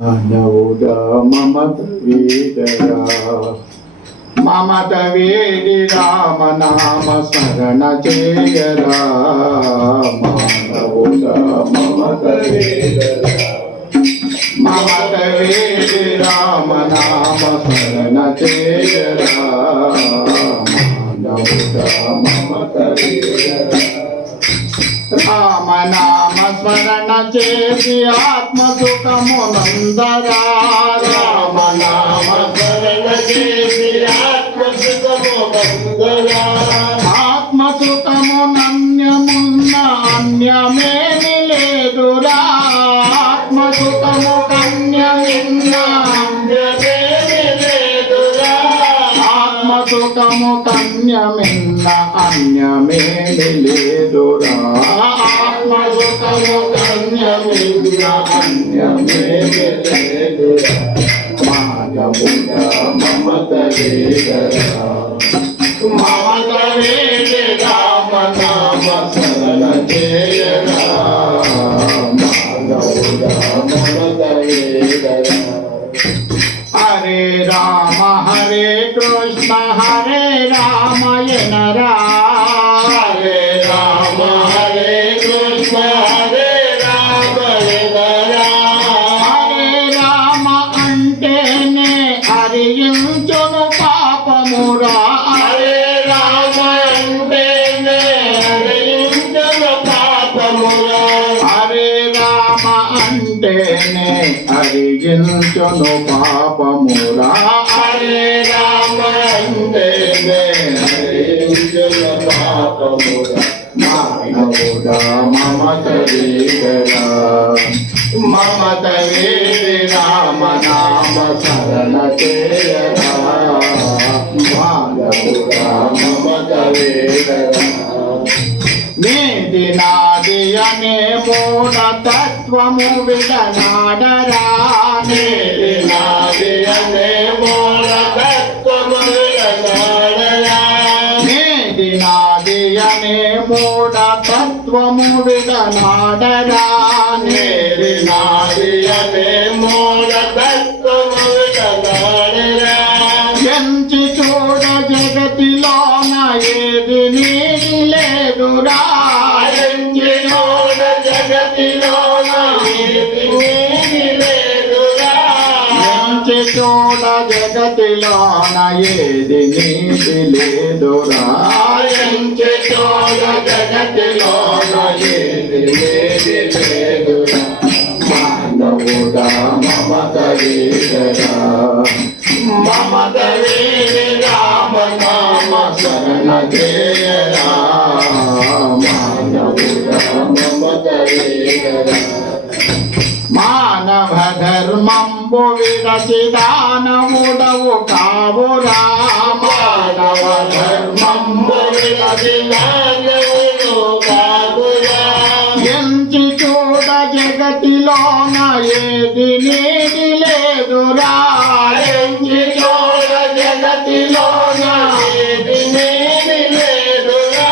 మానవుడా మమత వీడరా మమత వీడి రామనామ స్మరణ చేయరా మానవుడా మమత వీడరా మమత వీడి రామనామ స్మరణ చేయరా మానవుడా మమత వీడరా రామనామ స్మరణ చేసి ఆత్మ సుఖమునందరా రామనామ స్మరణ చేసి ఆత్మ సుఖమునందరా ఆత్మ సుఖమునన్యమున్న అన్యమేమి లేదురా ఆత్మ సుఖము కన్యమున్న అన్యమేమి లేదురా ఆత్మ సుఖము కన్యమిన్న అన్యమేమి లేదురా ఆత్మ సుఖము కన్యమిన్న అన్యమేమి లేదురా మానవుడా మమత వీడరా మమత వీడి రామనామ స్మరణ చేయరా మానవుడా మమత వీడరా హరే రామ హరే కృష్ణ హరే రామయనరా హరే రామ హరే కృష్ణ హరే రామయనరా హరే రామ అంటేనే హరించును పాపమురా హరే రామ అంటేనే హరించును పాపమురా హరే రామ అంటేనే హరించును పాపమురా హరే రామ అంటేనే హరించును పాపమురా మానవుడా మమత వీడరా మమత వీడి రామనామ శరణ చేయరా మానవుడా మమత వీడరా నీది నాది అనే మూఢ తత్వము విడనాడరా నీది నాది అనే మూఢ తత్వము విడనాడరా నీది నాది అనే మూఢ తత్వము విడనాడరా నీది నాది అనే మూఢ తత్వము విడనాడరా ఎంచి చూడ జగతిలోన ఏది నీది లేదురా ఎంచి చూడ జగతిలోన ఏది నీది లేదురా ఎంచి చూడ జగతిలోన ఏది నీది లేదురా ఎంచి చూడ జగతిలోన ఏది నీది లేదురా మానవుడా మమత వీడరా మమత వీడి రామనామ శరణ చేయరా మానవుడా మమత వీడరా మానవ ధర్మంబు విడచి దానవుడవు కావురా మానవ ధర్మంబు విడచి దానవుడవు కావురా ఎంచి చూడ జగతిలోన ఏది నీది లేదురా ఎంచి చూడ జగతిలోన ఏది నీది లేదురా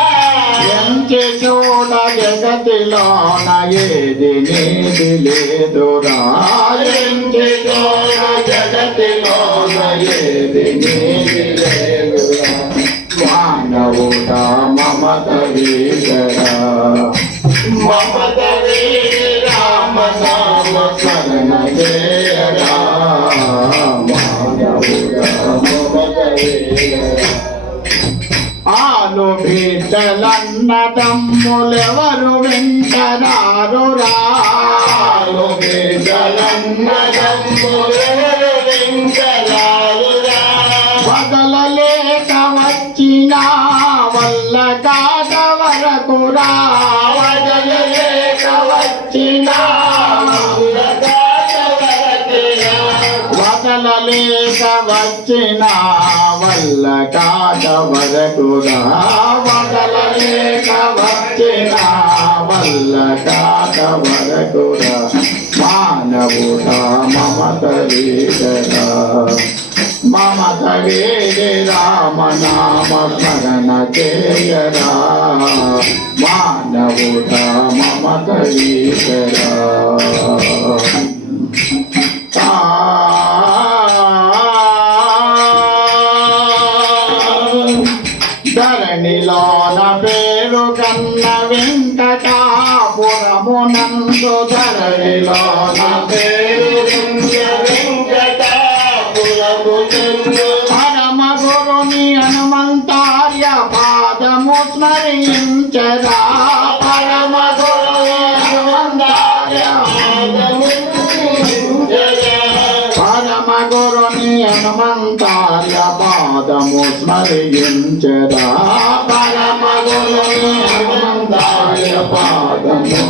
ఎంచి చూడ జగతిలోన ఏది నీది లేదురా ఎంచి చూడ జగతిలోన ఏది నీది లేదురా మానవుడా మమత వీడరా మమత వీడి రామనామ శరణ చేయరా మానవుడా మమత వీడరా ఆలు బిడ్డలన్న తమ్ములెవరు వెంటరారురా ఆలు బిడ్డలన్న తమ్ములెవరు వెంటరారురా వదలలేక వచ్చిన వల్ల కాట వరకురా వదలలేక వచ్చిన వల్ల కాట వరకురా వదలలేక వచ్చిన వల్ల కాట వరకురా వదలలేక వచ్చిన వల్ల కాట వరకురా మానవుడా మమత వీడరా మమత వీడి రామనామ స్మరణ చేయరా మానవుడా మమత వీడరా కలిగించరా పరమ పరమ గురుని హనుమంతార్య పాదము స్మరించరా పరమ గురుని హనుమంతార్య పాదము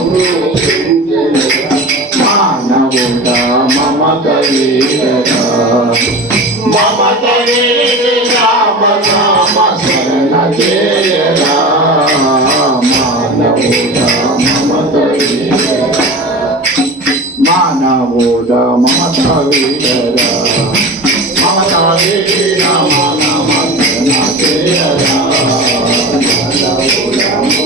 మానవుడ మమత వీరా మమత రామ నామ శరణ జయరా మానవుడ మమత వీరా మానవుడ మమత వీరా మమత వీరా నామ శరణ జయరా మానవుడ మమత వీరా మమత వీరా